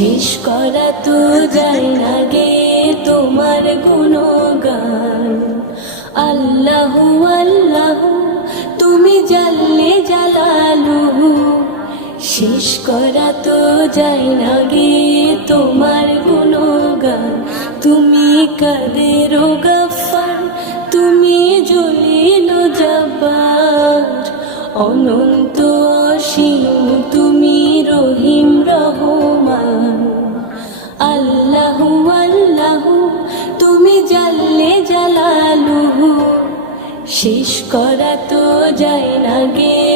শেষ করা তো যায় না গে তোমার গুণগান। আল্লাহু আল্লাহু তুমি জাল্লে জালালুহু, শেষ করা তো যায় না গে তোমার গুণগান। তুমি কাদের ও গফফার, তুমি জলিল ও জব্বার, অনন্ত অসীম তুমি রহিম রহমান। আল্লাহু আল্লাহু তুমি জাল্লে জালালুহু, শেষ করা তো যায় না গে